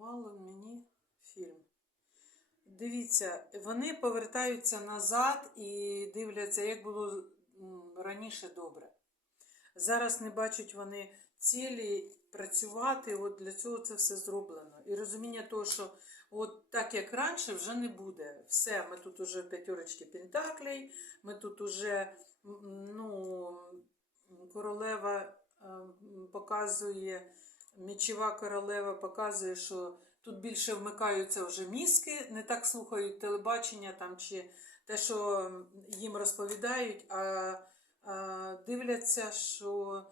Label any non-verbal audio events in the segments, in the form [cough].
запропонували мені фільм. Дивіться, вони повертаються назад і дивляться, як було раніше добре. Зараз не бачать вони цілі працювати, от для цього це все зроблено. І розуміння того, що от так як раніше, вже не буде. Все, ми тут уже п'ятерочки пентаклей, ми тут уже ну, королева е, показує, мічова королева показує, що тут більше вмикаються вже мізки, не так слухають телебачення там чи те, що їм розповідають, а, а дивляться, що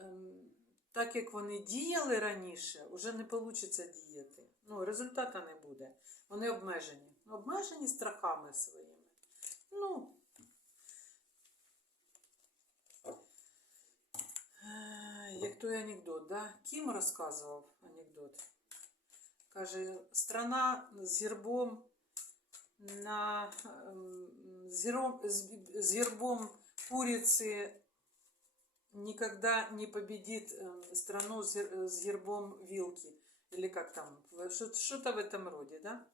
ем, так як вони діяли раніше, вже не вийде діяти. Ну, результату не буде. Вони обмежені. Обмежені страхами своїми. Ну, той анекдот, да? Кім розказував анекдот? Каже, страна з гербом на ем, з гербом, з- з гербом курицы никогда не победит эм, страну с гер- с гербом вилки. Или как там, в- что- что-то в этом роде, да?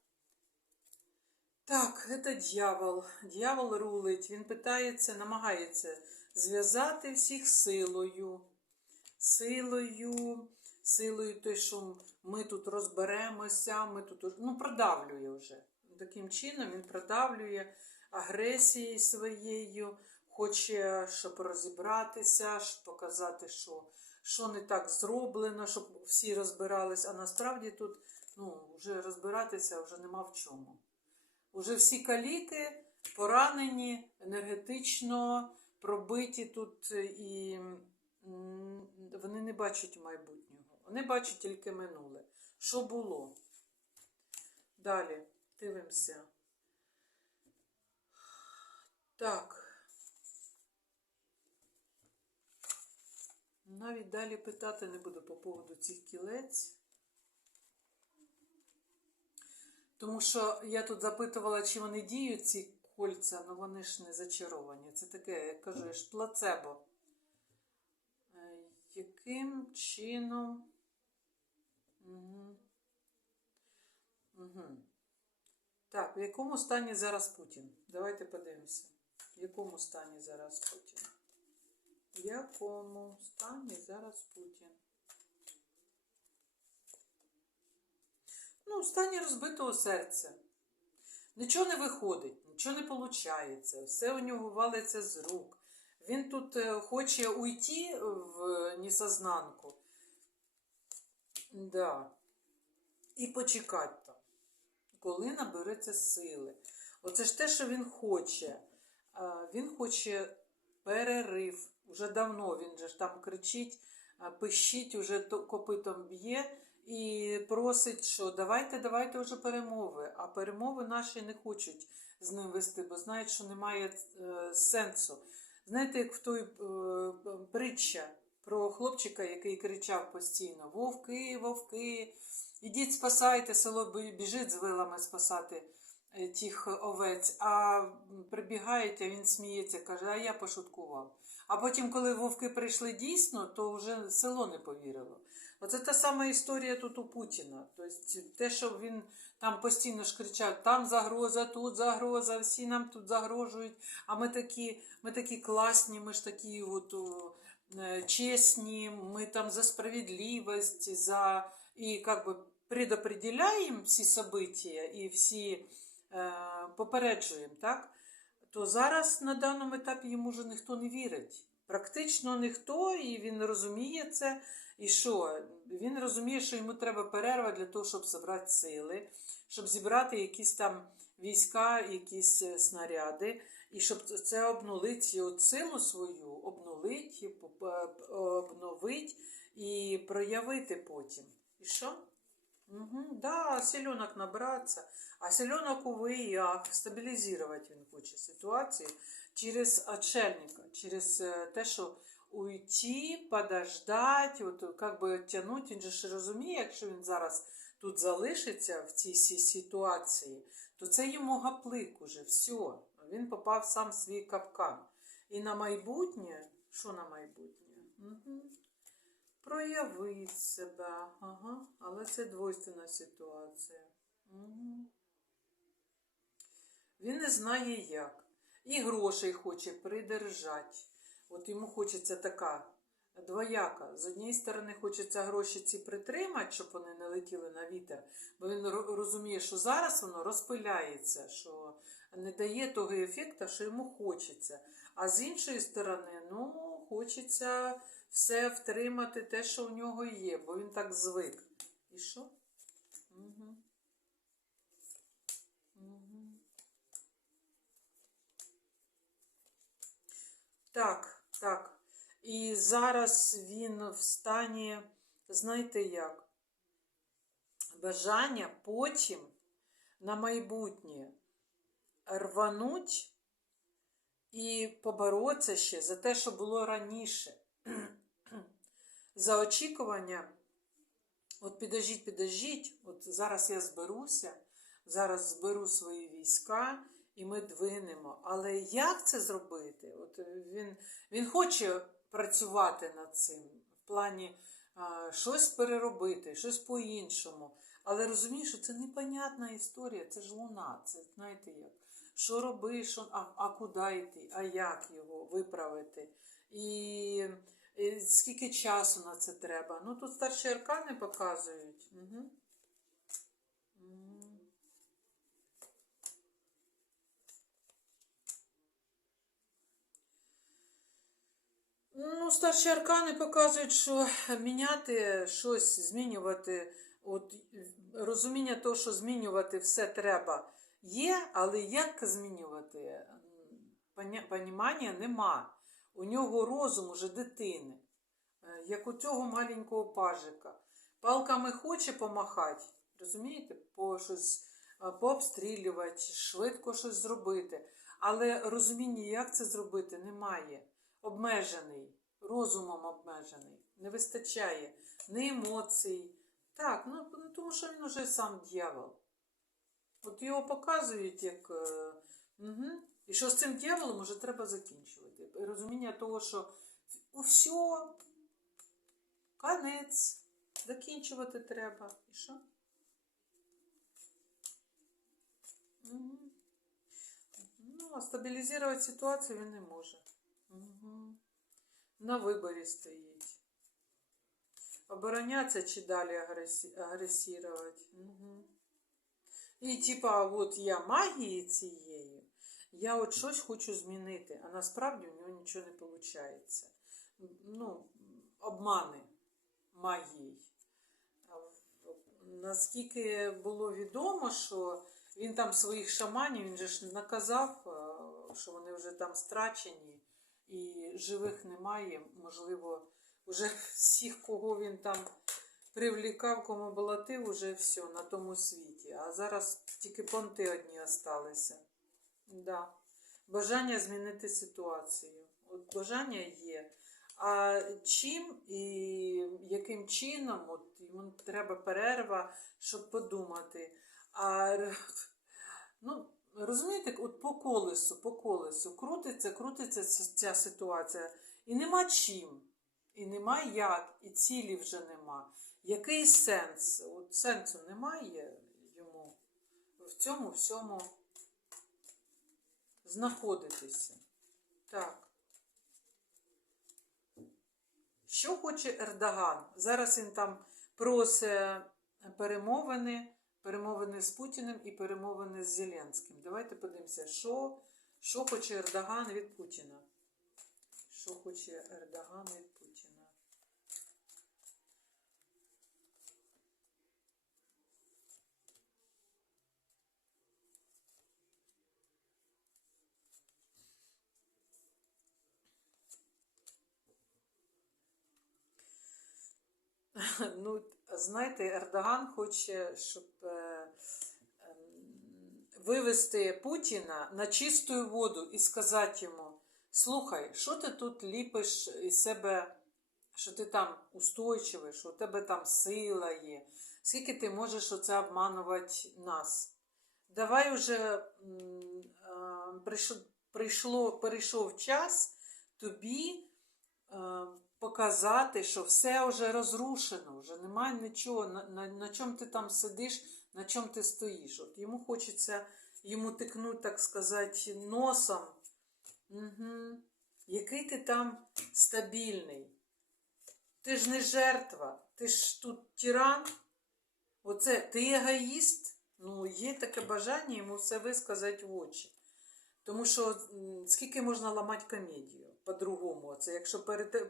Так, це дьявол. Дьявол рулить. Він питається, намагається зв'язати всіх силою. Силою, силою те, що ми тут розберемося, ми тут ну, продавлює вже. Таким чином він продавлює агресією своєю, хоче, щоб розібратися, щоб показати, що, що не так зроблено, щоб всі розбирались. А насправді тут ну, вже розбиратися вже нема в чому. Уже всі каліки поранені енергетично, пробиті тут, і вони не бачать майбутнього. Вони бачать тільки минуле. Що було? Далі дивимося. Так. Навіть далі питати не буду по поводу цих кілець. Тому що я тут запитувала, чи вони діють, ці кольця, але вони ж не зачаровані. Це таке, як кажеш, плацебо. Яким чином. Угу. Угу. Так, в якому стані зараз Путін? Давайте подивимося. В якому стані зараз Путін? В якому стані зараз Путін? Ну, в стані розбитого серця. Нічого не виходить, нічого не виходить, все у нього валиться з рук. Він тут е, хоче уйти в несознанку. Да. І почекати там, коли набереться сили. Оце ж те, що він хоче. Він хоче перерив. Уже давно він же ж там кричить, пищить, уже копитом б'є і просить, що давайте, давайте вже перемови. А перемови наші не хочуть з ним вести, бо знають, що немає е, сенсу. Знаєте, як в той е, притча про хлопчика, який кричав постійно: Вовки, вовки, ідіть спасайте, село біжить з вилами спасати е, тих овець, а прибігають, він сміється, каже, а я пошуткував. А потім, коли вовки прийшли дійсно, то вже село не повірило. Оце та сама історія тут у Путіна. Тобто те, що він там постійно ж кричав, там загроза, тут загроза, всі нам тут загрожують, а ми такі, ми такі класні, ми ж такі от, е, чесні, ми там за справедливість, за і как би предопределяємо всі события і всі е, попереджуємо, так? то зараз на даному етапі йому вже ніхто не вірить. Практично ніхто, і він розуміє це. І що? Він розуміє, що йому треба перерва для того, щоб зібрати сили, щоб зібрати якісь там війська, якісь е, снаряди, і щоб це обнулити його силу свою, обнулити, обновити і проявити потім. І що? Угу, да, селенок набраться. А селенок, увы, як стабілізувати він хоче ситуацію через отшельника, через е, те, що уйти, подождать, от, как би оттянуть. Він же ж розуміє, якщо він зараз тут залишиться в цій ситуації, то це йому гаплик уже, все. Він попав сам в свій капкан. І на майбутнє, що на майбутнє? Угу. проявити себе. Ага. Але це двойственна ситуація. Угу. Він не знає як. І грошей хоче придержати. От йому хочеться така двояка. З однієї сторони, хочеться гроші ці притримати, щоб вони не летіли на вітер, бо він розуміє, що зараз воно розпиляється, що не дає того ефекту, що йому хочеться. А з іншої сторони, ну, хочеться все втримати те, що в нього є, бо він так звик. І що? Угу. Угу. Так, так. І зараз він в стані, знаєте як? Бажання потім на майбутнє рвануть і поборотися ще за те, що було раніше. [clears throat] За очікування, от підожіть, підожіть, от зараз я зберуся, зараз зберу свої війська і ми двинемо. Але як це зробити? От він, він хоче працювати над цим, в плані а, щось переробити, щось по-іншому. Але розумієш, що це непонятна історія, це ж луна, це знаєте як. Що робиш, що, а, а куди йти, а як його виправити? І, і скільки часу на це треба? Ну тут старші аркани показують. Угу. Ну, старші аркани показують, що міняти щось, змінювати, от розуміння того, що змінювати все треба, є, але як змінювати? Понімання нема. У нього розум уже дитини, Е, як у цього маленького пажика. Палками хоче помахати, розумієте, по щось е, пообстрілювати, швидко щось зробити. Але розуміння, як це зробити, немає обмежений, розумом обмежений, не вистачає ні емоцій. Так, ну ну, тому що він уже сам дьявол. От його показують як. Угу. І що з цим дьяволом вже треба закінчувати. Розуміння того, що все, конець, закінчувати треба. І що? Угу. Ну, а стабілізувати ситуацію він не може. Угу. На виборі стоїть. Обороняться чи далі агресі... агресувати. Угу. І типа, от я магії цією, я от щось хочу змінити, а насправді у нього нічого не виходить. Ну, обмани магії. Наскільки було відомо, що він там своїх шаманів, він же ж наказав, що вони вже там страчені і живих немає. Можливо, вже всіх, кого він там привлікав, кому балатив, уже все на тому світі. А зараз тільки понти одні осталися. Да. Бажання змінити ситуацію. От бажання є. А чим і яким чином, от йому треба перерва, щоб подумати. А ну, розумієте, от по колесу, по колесу крутиться, крутиться ця ситуація. І нема чим, і нема як, і цілі вже нема. Який сенс? От сенсу немає йому в цьому всьому знаходитися. Так. Що хоче Ердоган? Зараз він там просить перемовини, перемовини з Путіним і перемовини з Зеленським. Давайте подивимося, що, що хоче Ердоган від Путіна. Що хоче Ердоган від Путіна? Ну, знаєте, Ердоган хоче, щоб е, ем, вивести Путіна на чисту воду і сказати йому: слухай, що ти тут ліпиш із себе, що ти там устойчивий, що у тебе там сила є, скільки ти можеш оце обманувати нас? Давай уже прийшло, перейшов час тобі. Показати, що все вже розрушено, вже немає нічого, на, на, на чому ти там сидиш, на чому ти стоїш. От йому хочеться йому тикнути, так сказати, носом. Угу. Який ти там стабільний. Ти ж не жертва, ти ж тут тиран. Оце ти егоїст. Ну, є таке бажання йому все висказати в очі. Тому що скільки можна ламати комедію по-другому, це якщо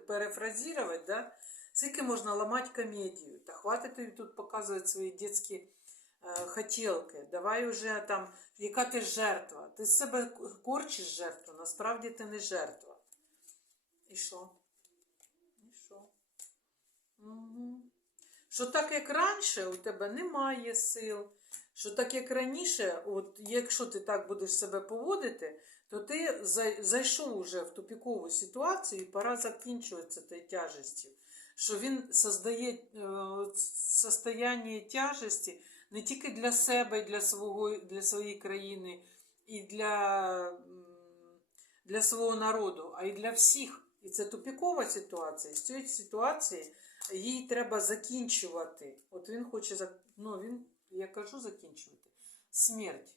перефразувати, да? скільки можна ламати комедію, та хватить тобі тут показувати свої дитячі е, хотілки. Давай уже там, яка ти жертва. Ти з себе корчиш жертву, насправді ти не жертва. І що? І що? Угу. Що так як раніше у тебе немає сил, що так як раніше, от якщо ти так будеш себе поводити, то ти зайшов уже в тупікову ситуацію і пора закінчувати цією тяжестю. Що він создає е, состояння тяжесті не тільки для себе, для, свого, для своєї країни і для, для свого народу, а й для всіх. І це тупікова ситуація. З цієї ситуації їй треба закінчувати. От він хоче ну, він, я кажу, закінчувати. Смерть.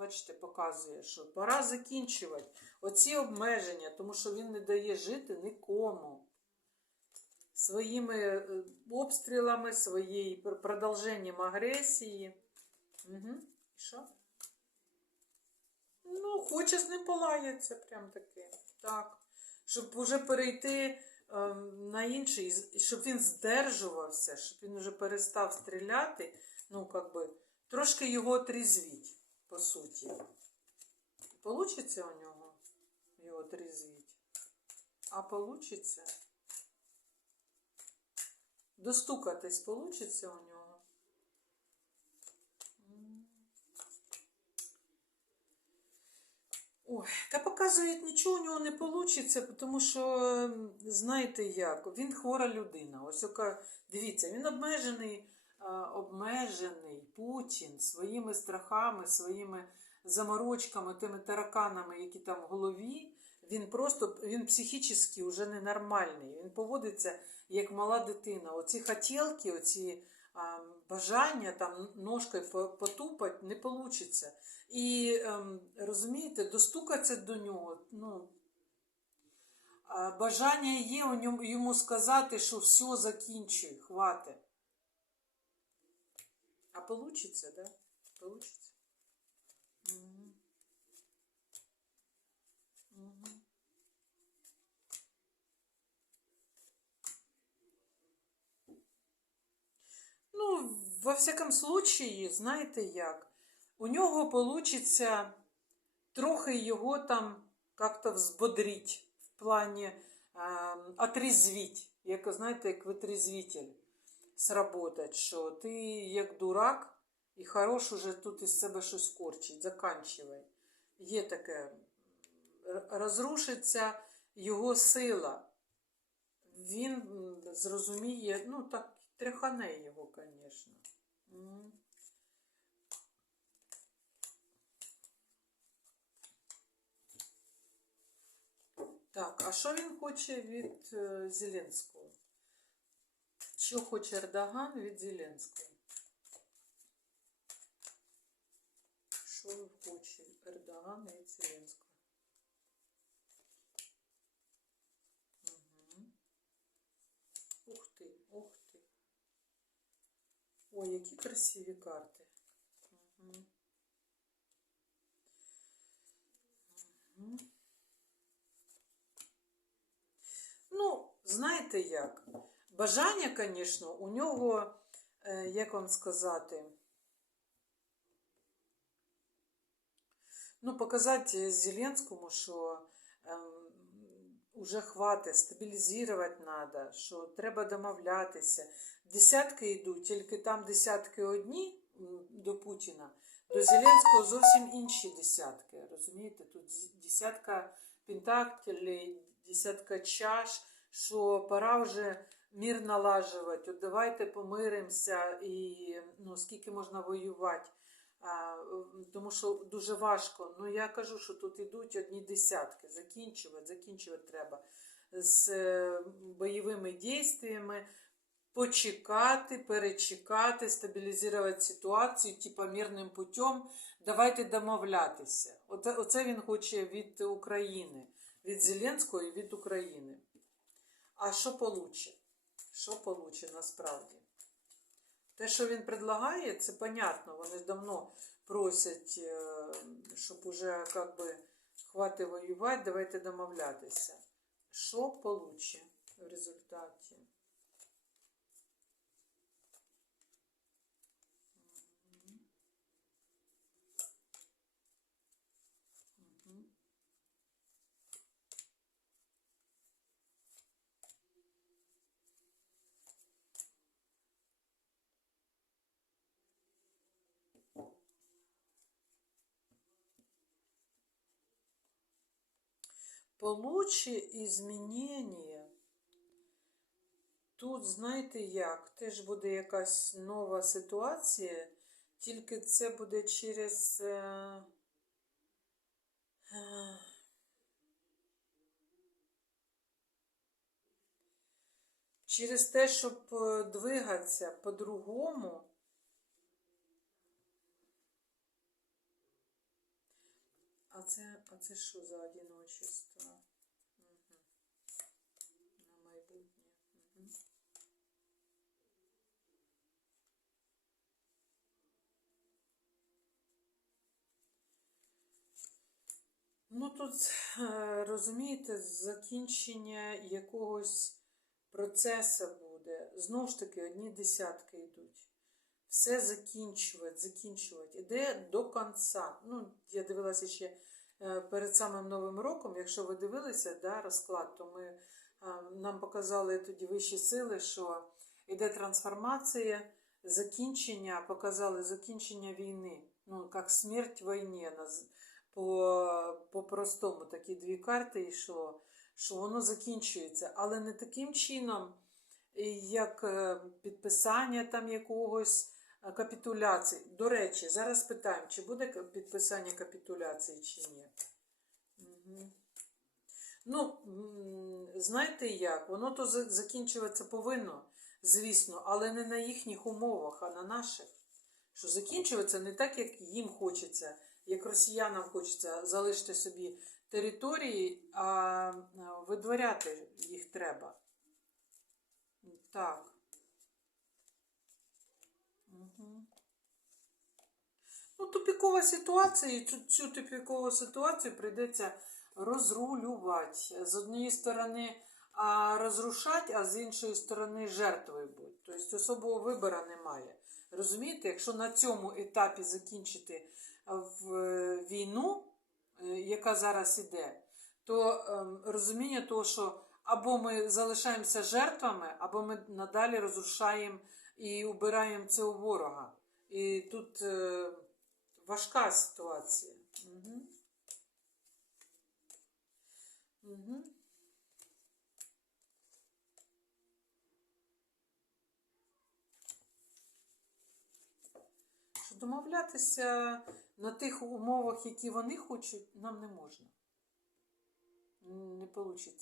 Бачите, показує, що пора закінчувати оці обмеження, тому що він не дає жити нікому. Своїми е, обстрілами, своєю продовженням агресії. Угу. Що? Ну, хоче з ним полаятися, прям таки. Так. Щоб вже перейти ем, на інший, щоб він здержувався, щоб він вже перестав стріляти, ну, как би, трошки його трізвіть, по суті. Получиться у нього його трізвіть? А получиться? Достукатись получиться у нього? Ой, та показують, нічого у нього не вийде, тому що, знаєте як, він хвора людина. Ось ока, дивіться, він обмежений, обмежений Путін своїми страхами, своїми заморочками, тими тараканами, які там в голові. Він просто він психічно вже ненормальний. Він поводиться як мала дитина. Оці хотілки, оці а, бажання там ножкою по- потупати не вийде. І ем, розумієте, достукатися до нього, ну, бажання є у ньому, йому сказати, що все закінчуй, хватить. А получится, да? Получится. Мгм. Мгм. Ну, во всяком случае, знаєте як, у нього получиться трохи його там как-то взбодрить в плані ем, отрезвить, як, знаєте, як витрезвитель сработать, що ти як дурак і хорош уже тут із себе щось корчить, заканчивай. Є таке, розрушиться його сила. Він зрозуміє, ну так, тряхане його, звісно. Так, а що він хоче від е, Зеленського? Що хоче Ердоган від Зеленського? Що хоче Ердоган від Зеленського? Ух ти, ух ти. Ой, які красиві карти. Угу. Угу. Ну, знаєте як? Бажання, звісно, у нього, е, як вам сказати, ну, показати Зеленському, що ем, уже хватить, стабілізувати треба, що треба домовлятися. Десятки йдуть, тільки там десятки одні до Путіна, до Зеленського зовсім інші десятки. Розумієте, тут десятка пентаклей, десятка чаш, що пора вже мір налажувати. От давайте помиримося і ну, скільки можна воювати. А, тому що дуже важко. Ну я кажу, що тут ідуть одні десятки. Закінчувати, закінчувати треба. з е, бойовими дійствами, почекати, перечекати, стабілізувати ситуацію, типа мирним путем. Давайте домовлятися. Оце, оце він хоче від України, від Зеленського і від України. А що получе? Що получе насправді? Те, що він предлагає, це понятно. Вони давно просять, е, щоб уже как би хвати воювати, давайте домовлятися. Що получе в результаті? Получе изменення. Тут, знаєте як, теж буде якась нова ситуація, тільки це буде через. е, е, Через те, щоб е, двигатися по-другому. А це, а це що за одиночество? Угу. На майбутнє. Угу. Ну тут, е, розумієте, закінчення якогось процесу буде. Знову ж таки, одні десятки йдуть. Все закінчувати, закінчувати. Іде до кінця. Ну, я дивилася ще перед самим Новим роком, якщо ви дивилися да, розклад, то ми, е, нам показали тоді вищі сили, що йде трансформація, закінчення, показали закінчення війни. Ну, як смерть війні. наз- По, по-простому такі дві карти йшло, що воно закінчується, але не таким чином, як е, підписання там якогось е, капітуляції. До речі, зараз питаємо, чи буде підписання капітуляції чи ні. Угу. Ну, знаєте як, воно то закінчуватися повинно, звісно, але не на їхніх умовах, а на наших. Що закінчуватися не так, як їм хочеться, як росіянам хочеться залишити собі території, а видворяти їх треба. Так. Угу. Ну, тупікова ситуація, і цю, цю тупікову ситуацію прийдеться розрулювати. З однієї сторони розрушати, а з іншої сторони жертвою бути. Тобто особого вибору немає. Розумієте, якщо на цьому етапі закінчити в війну, е, яка зараз іде, то ем, розуміння того, що або ми залишаємося жертвами, або ми надалі розрушаємо і убираємо у ворога. І тут е, важка ситуація. Угу. Угу. Що домовлятися на тих умовах, які вони хочуть, нам не можна. Не вийде.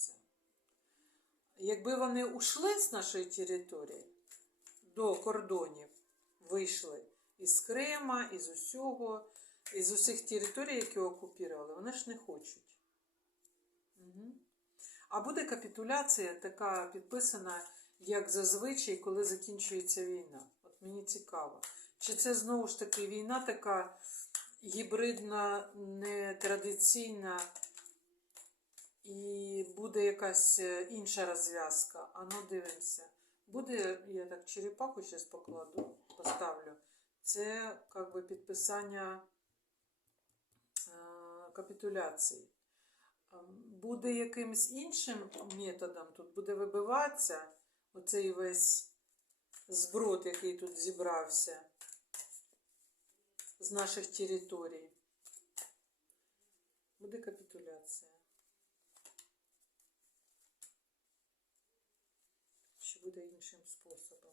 Якби вони ушли з нашої території до кордонів, вийшли із Крима, із усього, із усіх територій, які окупували, вони ж не хочуть. Угу. А буде капітуляція така підписана, як зазвичай, коли закінчується війна. От мені цікаво. Чи це знову ж таки війна така гібридна, нетрадиційна, і буде якась е, інша розв'язка? А ну дивимося. Буде, я так черепаху зараз покладу, поставлю. Це як би підписання е, капітуляції. Ем, Буде якимось іншим методом, тут буде вибиватися оцей весь зброд, який тут зібрався з наших територій. Буде капітуляція. Чи буде іншим способом?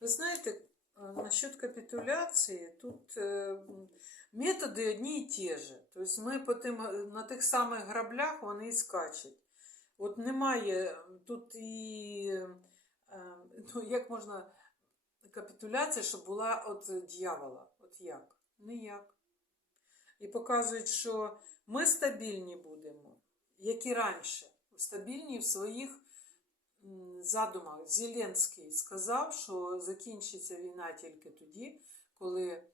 Ви знаєте, е, насчет капітуляції, тут е, методи одні і ті ж. Тобто ми по тим, е, на тих самих граблях вони і скачуть. От немає тут і [laughs] ну, як можна капітуляція, щоб була від дьявола. От як? Ніяк. І показують, що ми стабільні будемо, як і раніше, стабільні в своїх задумах. Зеленський сказав, що закінчиться війна тільки тоді, коли е,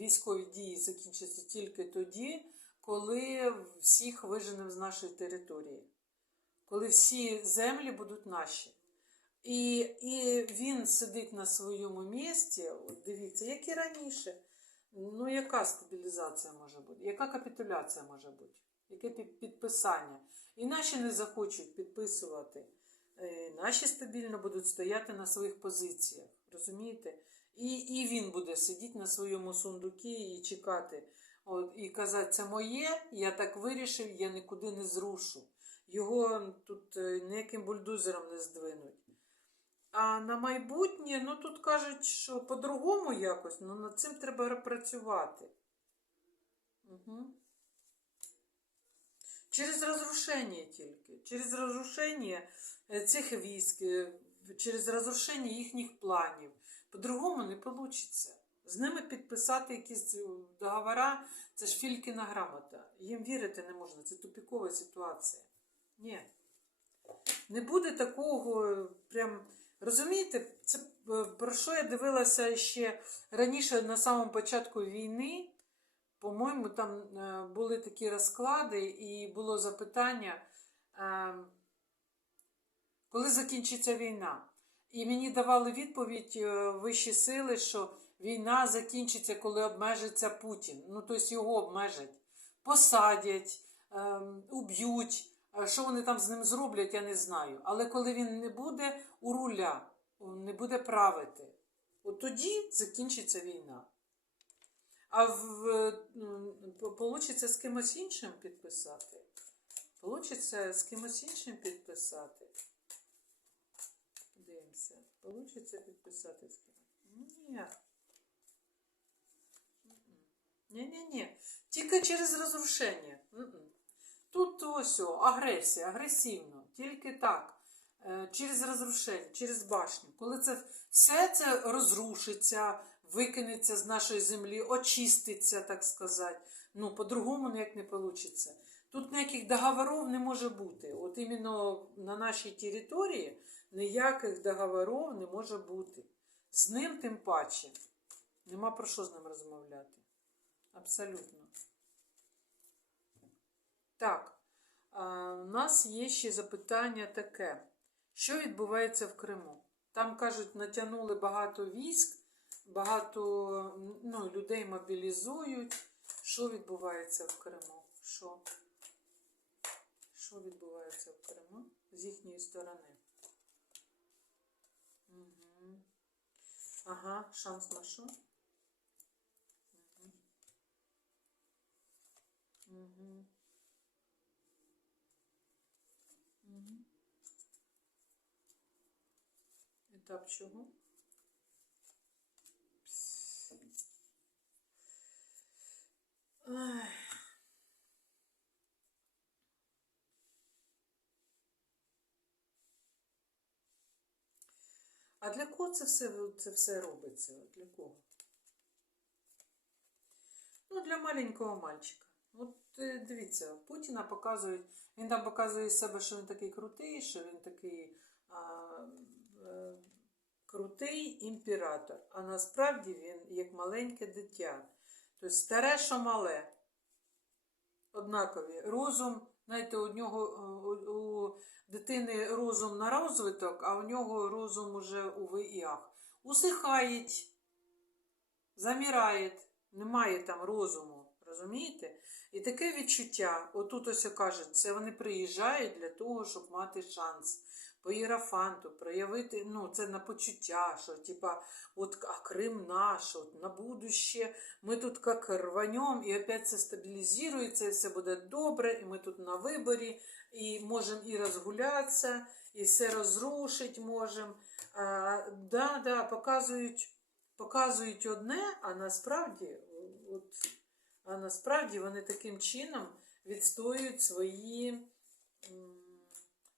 військові дії закінчаться тільки тоді, коли всіх виженемо з нашої території, коли всі землі будуть наші. І, і він сидить на своєму місці, дивіться, як і раніше. Ну, яка стабілізація може бути? Яка капітуляція може бути? Яке підписання? І наші не захочуть підписувати. Е, Наші стабільно будуть стояти на своїх позиціях. Розумієте? І, і він буде сидіти на своєму сундукі і чекати. От, і казати, це моє, я так вирішив, я нікуди не зрушу. Його тут е, ніяким бульдозером не здвинуть. А на майбутнє, ну тут кажуть, що по-другому якось, ну над цим треба працювати. Угу. Через розрушення тільки. Через розрушення е, цих військ, е, через розрушення їхніх планів. По-другому не вийде. З ними підписати якісь е, договора, це ж фількіна грамота. Їм вірити не можна, це тупікова ситуація. Ні. Не буде такого прям. Розумієте, це про що я дивилася ще раніше на самому початку війни. По-моєму, там е, були такі розклади, і було запитання, е, коли закінчиться війна. І мені давали відповідь е, вищі сили, що війна закінчиться, коли обмежиться Путін. Ну, тобто його обмежать, посадять, е, уб'ють. Що вони там з ним зроблять, я не знаю. Але коли він не буде у руля, не буде правити, от тоді закінчиться війна. А в, получиться з кимось іншим підписати. Получиться з кимось іншим підписати. Дивимося. Получиться підписати з кимось. Ні. Ні-ні-ні. Тільки через розрушення. Тут ось агресія, агресивно. Тільки так. Е, Через розрушення, через башню. Коли це все це розрушиться, викинеться з нашої землі, очиститься, так сказати. Ну, по-другому ніяк не вийде. Тут ніяких договорів не може бути. От іменно на нашій території ніяких договорів не може бути. З ним тим паче. Нема про що з ним розмовляти. Абсолютно. Так, у нас є ще запитання таке. Що відбувається в Криму? Там, кажуть, натягнули багато військ, багато ну, людей мобілізують. Що відбувається в Криму? Що? Що відбувається в Криму з їхньої сторони? Угу. Ага, шанс на що? Угу. Угу. Етап чого? А для кого це все, це все робиться? Для кого? Ну, для маленького мальчика. От е, дивіться, Путіна показують, він там показує себе, що він такий крутий, що він такий а, е, крутий імператор. А насправді він як маленьке дитя. Тобто старе, що мале. Однакові. Розум, знаєте, у нього е, у, дитини розум на розвиток, а у нього розум уже у виях. Усихає, замирає, немає там розуму. Розумієте? І таке відчуття, отут ось кажуть, це вони приїжджають для того, щоб мати шанс. По іерафанту, проявити, ну, це на почуття, що типа, от а Крим наш, от на будуще, ми тут як рванем, і опять це стабілізується, і все буде добре, і ми тут на виборі, і можемо і розгулятися, і все розрушити можемо. Да, да, показують, показують одне, а насправді, от, а насправді вони таким чином відстоюють свої,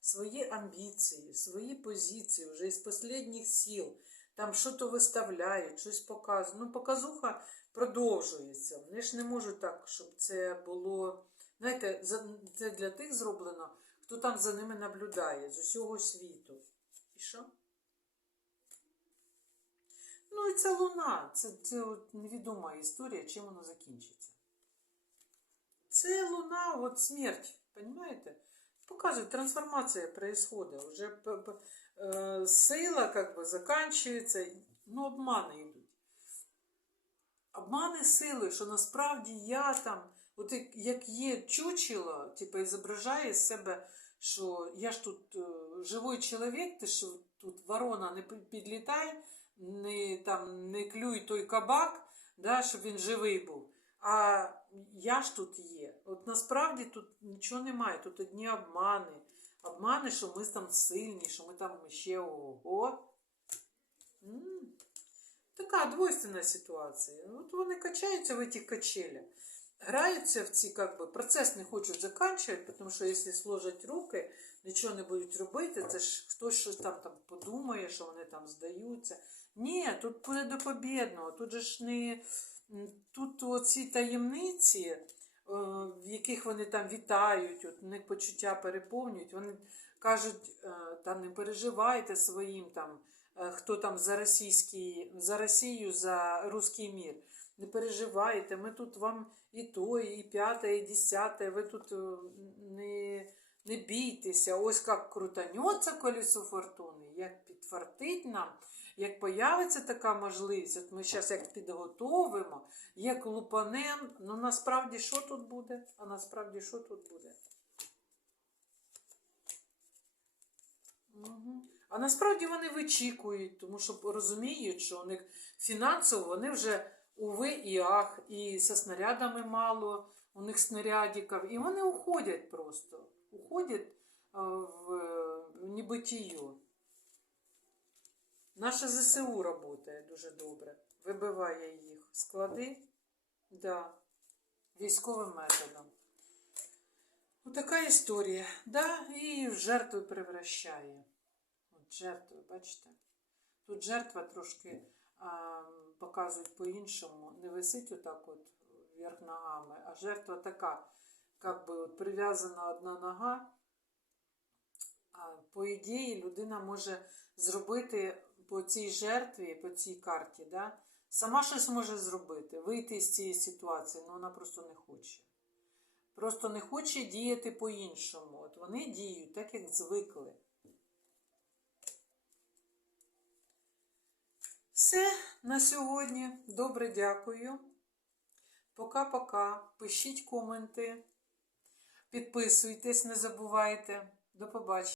м, свої амбіції, свої позиції вже із останніх сил. Там щось виставляють, щось показують. Ну, показуха продовжується. Вони ж не можуть так, щоб це було. Знаєте, це для тих зроблено, хто там за ними наблюдає з усього світу. І що? Ну і ця луна, це, це от невідома історія, чим воно закінчиться. Це луна, от смерть, понимаете? Показує, трансформація происходит. Уже э, сила как бы заканчивается, ну обмани йдуть. Обмани сили, що насправді я там, от як, є чучело, типу, і зображає з себе, що я ж тут е, живий чоловік, ти що тут ворона не пі- підлітай, не, там, не клюй той кабак, да, щоб він живий був. А я ж тут є. От насправді тут нічого немає, тут одні обмани. Обмани, що ми там сильні, що ми там ще ого. М. Така двойственна ситуація. От вони качаються в цих качелях. Граються в ці, как би, процес не хочуть заканчувати, тому що якщо сложать руки, нічого не будуть робити, це ж хтось щось там, там подумає, що вони там здаються. Ні, тут буде до побєдного, тут же ж не м, тут оці таємниці, е, в яких вони там вітають, от у них почуття переповнюють, вони кажуть, е, там не переживайте своїм там, е, хто там за російський, за Росію, за руський мір. Не переживайте, ми тут вам і то, і п'яте, і десяте, ви тут не, не бійтеся. Ось як крутанеться колесо фортуни, як підфартить нам, як появиться така можливість, от ми зараз як підготовимо, як лупанем, ну насправді що тут буде? А насправді що тут буде? Угу. А насправді вони вичікують, тому що розуміють, що у них фінансово вони вже уви і ах, і зі снарядами мало, у них снарядиків, і вони уходять просто. Уходять в, небитію. Наша ЗСУ працює дуже добре. Вибиває їх склади, да, військовим методом. Ну, така історія. Да, і в жертву превращає. От жертви, бачите? Тут жертва трошки а, показують по-іншому. Не висить отак от вверх ногами, а жертва така, як би от прив'язана одна нога. А, по ідеї, людина може зробити по цій жертві, по цій карті, да? сама щось може зробити, вийти з цієї ситуації, але вона просто не хоче. Просто не хоче діяти по-іншому. От вони діють так, як звикли. Все на сьогодні. Добре, дякую. Пока-пока. Пишіть коменти. Підписуйтесь, не забувайте. До побачення.